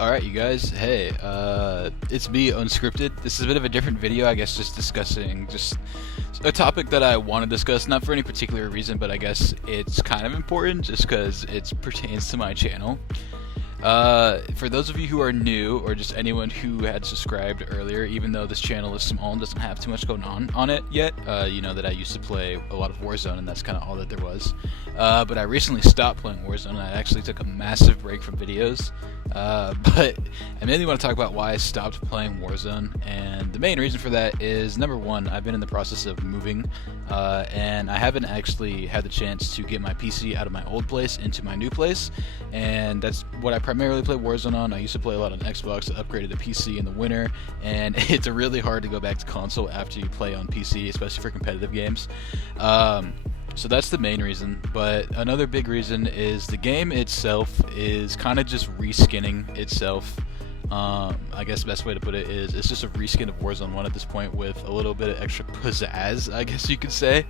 Alright, you guys, hey, it's me, Unscripted. This is a bit of a different video, I guess, just discussing just a topic that I want to discuss, not for any particular reason, but I guess it's kind of important just because it pertains to my channel. For those of you who are new, or just anyone who had subscribed earlier, even though this channel is small and doesn't have too much going on it yet, you know that I used to play a lot of Warzone, and that's kind of all that there was. But I recently stopped playing Warzone, and I actually took a massive break from videos. But I mainly want to talk about why I stopped playing Warzone, and the main reason for that is, number one, I've been in the process of moving, and I haven't actually had the chance to get my PC out of my old place into my new place, and that's what I primarily play Warzone on. I used to play a lot on Xbox. I upgraded to PC in the winter, and it's really hard to go back to console after you play on PC, especially for competitive games. So that's the main reason, but another big reason is the game itself is kind of just reskinning itself. I guess the best way to put it is it's just a reskin of Warzone 1 at this point with a little bit of extra pizzazz, I guess you could say.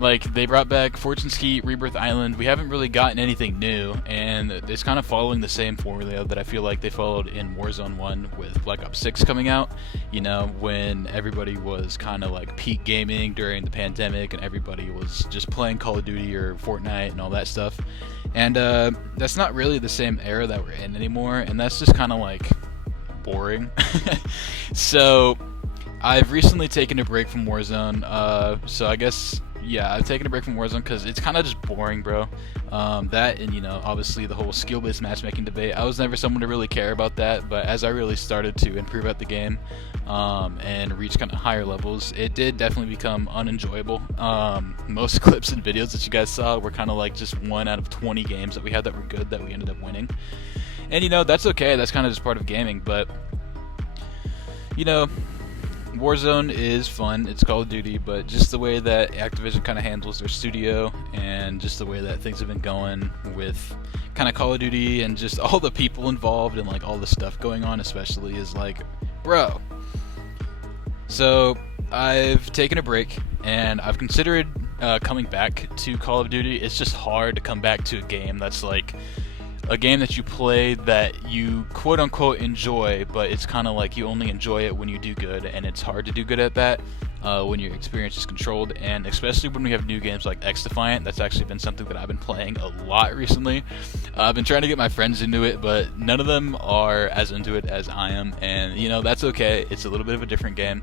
Like, they brought back Fortune's Heat, Rebirth Island. We haven't really gotten anything new, and it's kind of following the same formula that I feel like they followed in Warzone 1 with Black Ops 6 coming out, you know, when everybody was kind of like peak gaming during the pandemic and everybody was just playing Call of Duty or Fortnite and all that stuff. And that's not really the same era that we're in anymore, and that's just kind of like boring. So I've recently taken a break from Warzone, so I guess, yeah, I've taken a break from Warzone because it's kind of just boring, bro. That and, you know, obviously the whole skill-based matchmaking debate. I was never someone to really care about that, but as I really started to improve at the game and reach kind of higher levels, it did definitely become unenjoyable. Most clips and videos that you guys saw were kind of like just 1 out of 20 games that we had that were good that we ended up winning. And, you know, that's okay. That's kind of just part of gaming, but, you know, Warzone is fun, it's Call of Duty, but just the way that Activision kind of handles their studio and just the way that things have been going with kind of Call of Duty and just all the people involved and like all the stuff going on especially is like, bro. So I've taken a break and I've considered coming back to Call of Duty. It's just hard to come back to a game that's like a game that you play that you quote-unquote enjoy, but it's kind of like you only enjoy it when you do good, and it's hard to do good at that when your experience is controlled, and especially when we have new games like X-Defiant. That's actually been something that I've been playing a lot recently. I've been trying to get my friends into it, but none of them are as into it as I am, and, you know, that's okay. It's a little bit of a different game.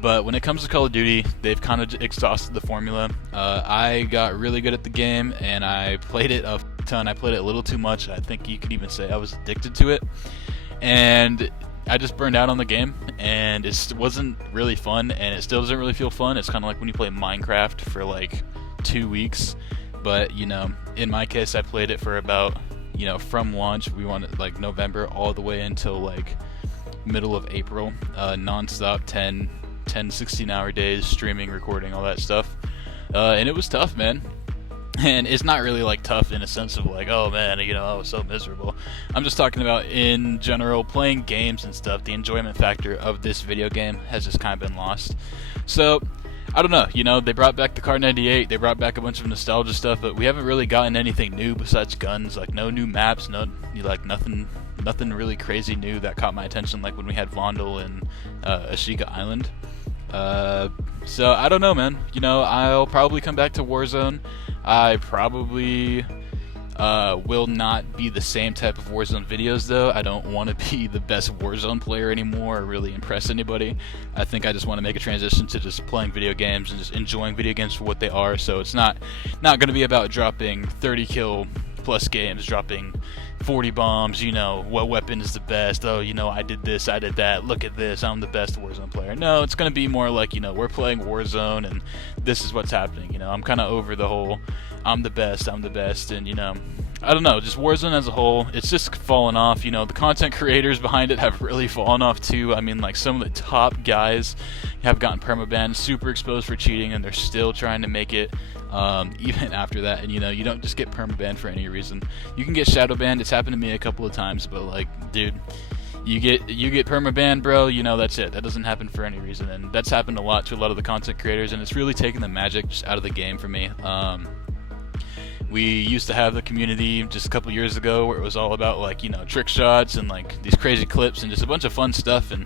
But when it comes to Call of Duty, they've kind of exhausted the formula. I got really good at the game, and I played it a ton. I played it a little too much. I think you could even say I was addicted to it. And I just burned out on the game, and it wasn't really fun, and it still doesn't really feel fun. It's kind of like when you play Minecraft for like 2 weeks. But, you know, in my case, I played it for about, you know, from launch, we wanted like November all the way until like middle of April, non-stop 10 16-hour days, streaming, recording, all that stuff. And it was tough, man. And it's not really like tough in a sense of like, oh man, you know, I was so miserable. I'm just talking about in general, playing games and stuff. The enjoyment factor of this video game has just kind of been lost. So I don't know, you know, they brought back the Car 98, they brought back a bunch of nostalgia stuff, but we haven't really gotten anything new besides guns. Like no new maps, no, like nothing really crazy new that caught my attention, like when we had Vondel and Ashika Island. So I don't know, man. You know, I'll probably come back to Warzone. I probably will not be the same type of Warzone videos, though. I don't want to be the best Warzone player anymore or really impress anybody. I think I just want to make a transition to just playing video games and just enjoying video games for what they are. So it's not going to be about dropping 30 kill plus games, dropping 40 bombs, you know, what weapon is the best, oh, you know, I did this, I did that, look at this, I'm the best Warzone player. No, it's going to be more like, you know, we're playing Warzone and this is what's happening, you know. I'm kind of over the whole I'm the best, and, you know, I don't know, just Warzone as a whole, it's just fallen off. You know, the content creators behind it have really fallen off too. I mean, like, some of the top guys have gotten permabanned, super exposed for cheating, and they're still trying to make it even after that. And, you know, you don't just get permabanned for any reason. You can get shadow banned. It's happened to me a couple of times, but, like, dude, you get permabanned, bro, you know, that's it. That doesn't happen for any reason, and that's happened a lot to a lot of the content creators, and it's really taken the magic just out of the game for me. We used to have the community just a couple years ago where it was all about like, you know, trick shots and like these crazy clips and just a bunch of fun stuff. And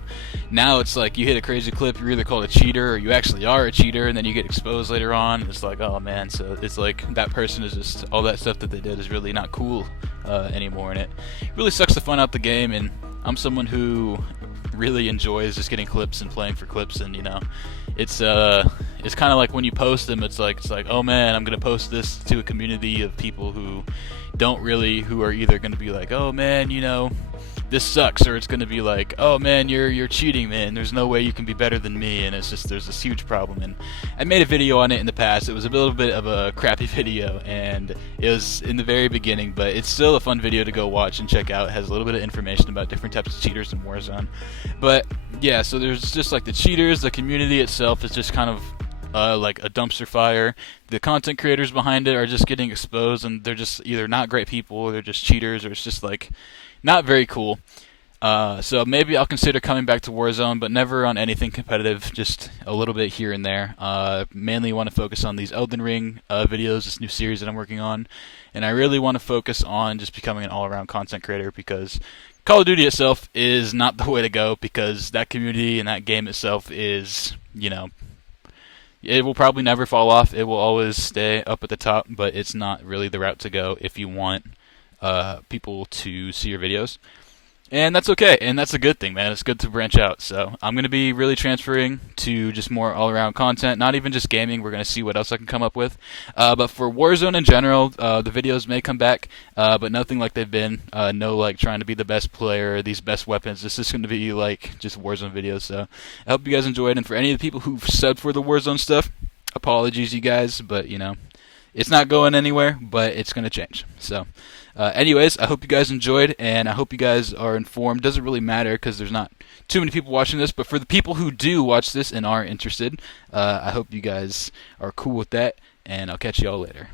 now it's like you hit a crazy clip, you're either called a cheater or you actually are a cheater, and then you get exposed later on. It's like, oh man, so it's like that person is just, all that stuff that they did is really not cool anymore, and it really sucks the fun out the game. And I'm someone who really enjoys just getting clips and playing for clips, and you know, it's kind of like when you post them, it's like oh man, I'm gonna post this to a community of people who are either gonna be like, oh man, you know, this sucks, or it's gonna be like, oh man, you're cheating, man, there's no way you can be better than me. And it's just, there's this huge problem. And I made a video on it in the past. It was a little bit of a crappy video, and it was in the very beginning, but it's still a fun video to go watch and check out. It has a little bit of information about different types of cheaters in Warzone. But yeah, so there's just like the cheaters, the community itself is just kind of like a dumpster fire. The content creators behind it are just getting exposed, and they're just either not great people, or they're just cheaters, or it's just like not very cool. So maybe I'll consider coming back to Warzone, but never on anything competitive, just a little bit here and there. Mainly want to focus on these Elden Ring videos, this new series that I'm working on, and I really want to focus on just becoming an all-around content creator, because Call of Duty itself is not the way to go, because that community and that game itself is, you know, it will probably never fall off. It will always stay up at the top, but it's not really the route to go if you want people to see your videos. And that's okay, and that's a good thing, man. It's good to branch out. So I'm going to be really transferring to just more all-around content, not even just gaming. We're going to see what else I can come up with. But for Warzone in general, the videos may come back, but nothing like they've been. No, like, trying to be the best player, these best weapons. This is going to be, like, just Warzone videos. So I hope you guys enjoyed. And for any of the people who've subbed for the Warzone stuff, apologies, you guys. But, you know, it's not going anywhere, but it's going to change. So anyways, I hope you guys enjoyed, and I hope you guys are informed. Doesn't really matter because there's not too many people watching this, but for the people who do watch this and are interested, I hope you guys are cool with that, and I'll catch you all later.